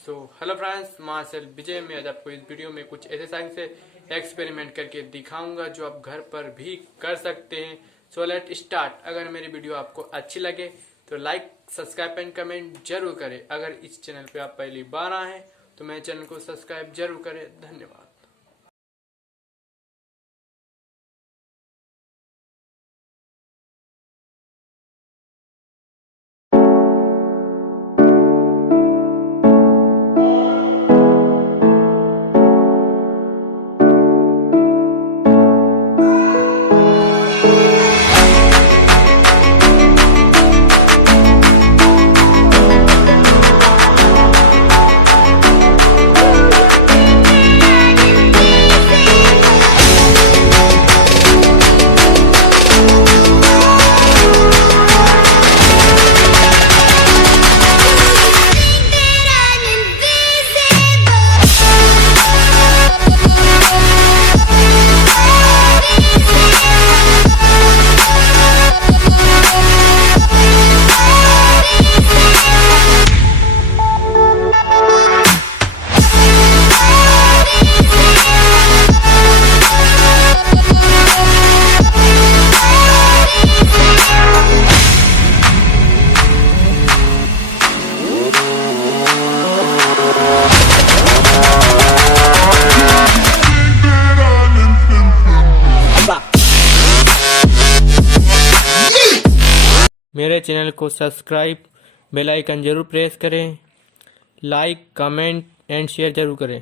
Hello friends, martial विजय में आज आपको इस वीडियो में कुछ ऐसे साइंस से एक्सपेरिमेंट करके दिखाऊंगा जो आप घर पर भी कर सकते हैं। So let start. अगर मेरी वीडियो आपको अच्छी लगे तो लाइक, सब्सक्राइब एंड कमेंट जरूर करें। अगर इस चैनल पे आप पहली बार आए हैं तो मेरे चैनल को सब्सक्राइब जरूर करें। धन्यवाद। मेरे चैनल को सब्सक्राइब, बेल आइकन जरूर प्रेस करें, लाइक, कमेंट एंड शेयर जरूर करें।